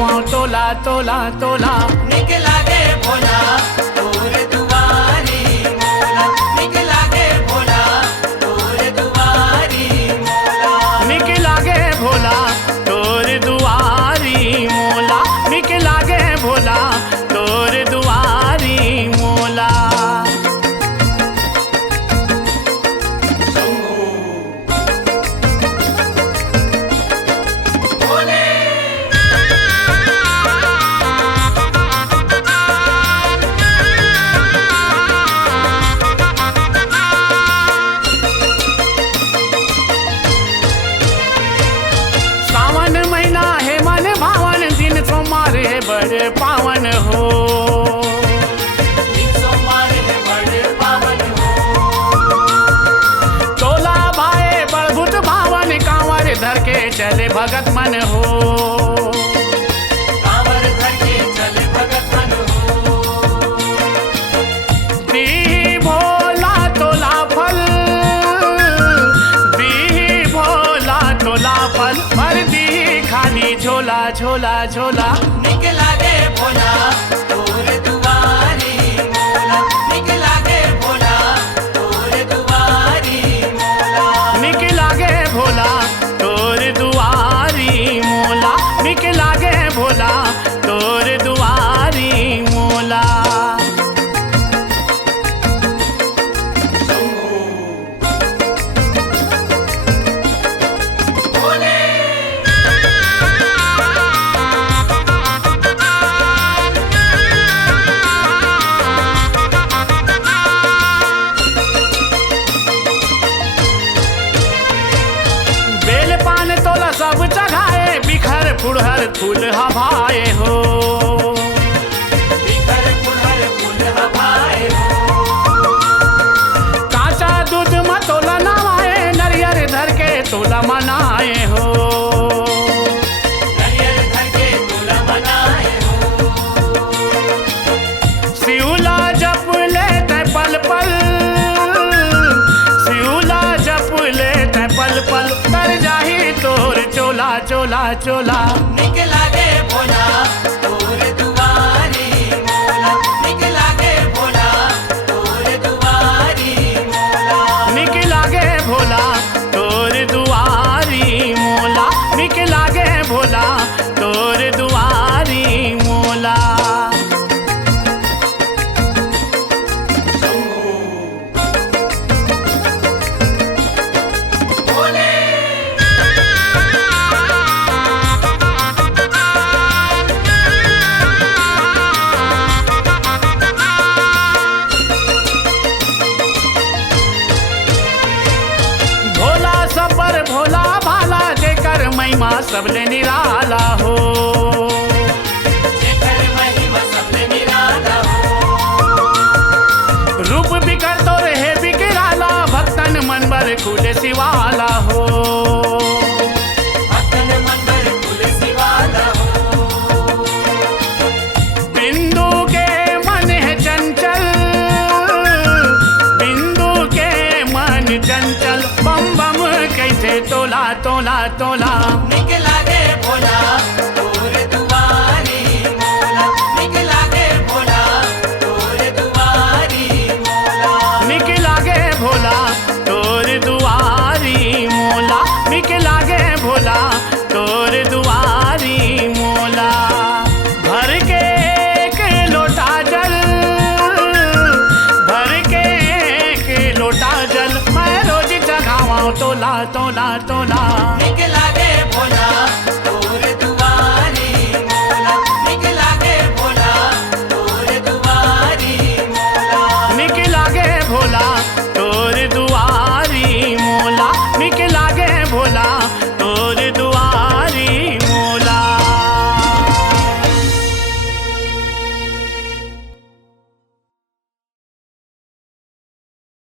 चढ़ावा तोला तोला तोला। निकला गे भोला तोर दुआरी मोला, निकला गे भोला तोर दुआरी मोला। निकला गे भोला तोर दुआरी मोला, निकला गे भोला तोर दुआरी मोला। भोले सावन महीना है मन भावन, दिन सोमवार है बड़े पावन हो। दिन सोमवार है बड़े पावन हो। तोला भाए बड़भुत भावन, कांवर धर के चले भगत मन हो। कांवर धर के चले भगत मन हो। दी भोला तोला फल, दी भोला तोला फल, भर दी खाली झोला झोला झोला। निकला गे भोला तोर दुआरी मोला, निकला गे भोला तोर दुआरी मोला। निकला गे भोला तोर दुआरी मोला, निकला गे भोला तोर दुआरी मोला। भोले बेल पान तोला सब चढ़ाए, बिखर फुड़हर फूल हवाए हो। बिखर फुलहर फूल हवाए हो। कांचा दूध में तोला नवाए, नरियर धर के तोला मनाए हो। नरियर धर के तोला मनाए हो। शिवला जप लेते पल पल, शिवला जप लेते पल पल, तर जाही तोर चोला चोला चोला। निकला गे भोला तोर दुआरी मोला, निकला गे भोला तोर दुआरी मोला। निकला गे भोला तोर दुआरी मोला, निकला गे भोला तोर दुआरी मोला। भोले भोला सबर भोला भाला, जेकर महिमा सबले निराला हो। जेकर महिमा सबले निराला हो। रूप बिकर तो रहे बिकराला, भक्तन मन बर खुले शिवाला हो। भक्तन मन भर फूल शिवाला हो। बिंदु के मन है चंचल, बिंदु के मन चंचल, बम बम कैसे तोला तोला तोला। निकला गे भोला तोर दुआरी मोला, निकला गे भोला तोर दुआरी मोला। निकला गे भोला तोर दुआरी मोला, निकला गे भोला तोर दुआरी मोला। भर के एक लोटा जल, भर के एक लोटा जल, मैं रोज चढ़ावा तोला तोला तोला। निकला गे भोला